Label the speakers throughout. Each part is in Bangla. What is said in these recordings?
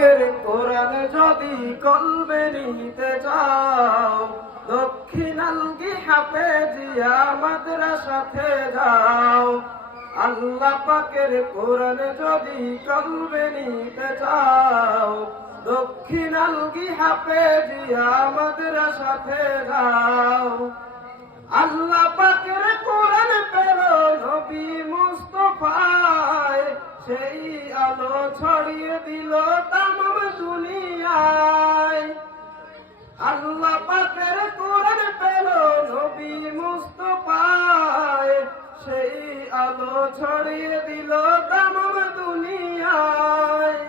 Speaker 1: পাকের কোরআন যদি কলবে নিতে চাও দক্ষিণালগি হাফেজিয়া মাদ্রাসাতে যাও। আল্লাহ পাকের কোরআন যদি কলবে নিতে চাও দক্ষিণালগি হাফেজিয়া মাদ্রাসাতে যাও। আল্লাহ পাকের কোরআন পেল নবী মুস্তফায়, সেই আলো ছড়িয়ে দিল তামাম আল্লাহ পাকের কোরআন পেল নবী মুস্তফায়। সেই আলো ছড়িয়ে দিল তামাম দুনিয়ায়।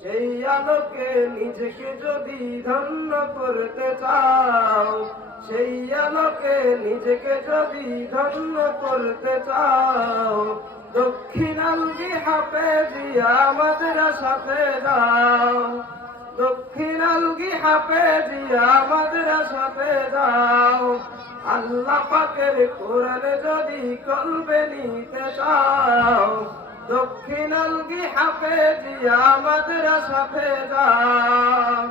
Speaker 1: সেই আলোকে নিজেকে যদি ধন্য করতে চাও, সেই আলোকে নিজেকে যদি ধন্য করতে চাও দক্ষিণালগি হাফেজিয়া মাদ্রাসাতে যাও। দক্ষিণালগি হাফেজিয়া মাদ্রাসাতে যাও। আল্লাহ পাকের কোরআনে যদি কলবে নিতে চাও। দক্ষিণালগি হাফেজিয়া মাদ্রাসাতে যাও।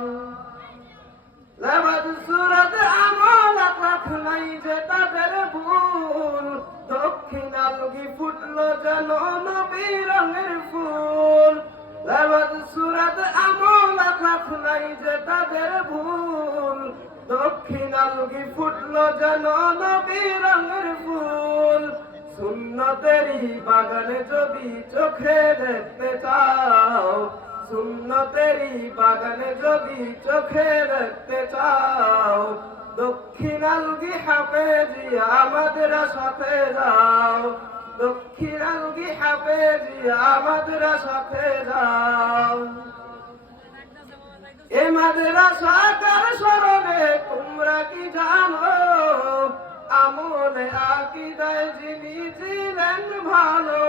Speaker 1: লেবাদ সুরত নাই যে তাদের ফুল। সুরত নাই যে তাদের ভুল। দক্ষিণালগি ফুটলো যেন নবী রঙের ফুল। সুন্নতেরই বাগানে যদি চোখে দেখতে চাও, সুন্নতেরই বাগানে যদি চোখে দেখতে চাও দক্ষিণালগি আমাদের মাদ্রাসাতে যাও। দক্ষিণালগি আমাদের মাদ্রাসাতে যাও। এ মাদ্রাসা কার স্মরণে তোমরা কি জানো? আমলে আকিদায় যিনি ছিলেন ভালো।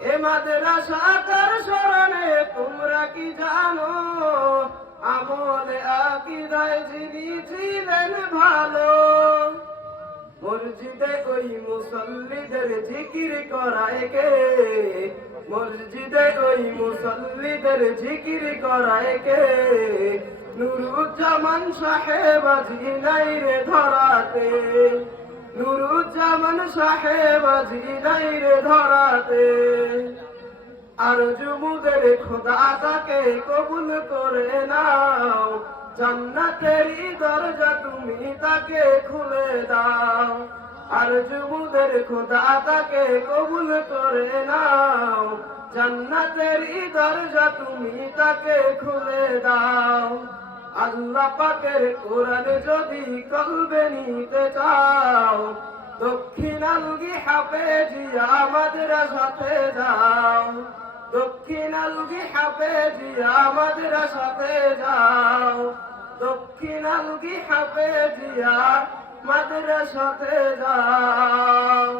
Speaker 1: এ মাদ্রাসা কার স্মরণে তোমরা কি জানো? আমলে আকিদায় যিনি ছিলেন ভালো। মুসল্লিদের জিকির করায় কে? মসজিদে ওই মুসল্লিদের জিকির করায় কে? নুরুজ্জামান সাহেব আজি নাই রে ধরাতে। নুরুজ্জামান সাহেব আজি নাই রে ধরাতে। আর যুবদের খোদা তাকে কবুল করে নাও। জান্নাতেরই দরজা তুমি তাকে খুলে দাও। আর যুবদের খোদা তাকে কবুল করে নাও। জান্নাতেরই দরজা তুমি তাকে খুলে দাও। আল্লাহ পাকের কোরআন যদি কলবে নিতে চাও দক্ষিণালগি হাফেজিয়া মাদ্রাসাতে যাও। দক্ষিণালগি হাফেজিয়া মাদ্রাসাতে যাও। দক্ষিণালগি হাফেজিয়া মাদ্রাসাতে যাও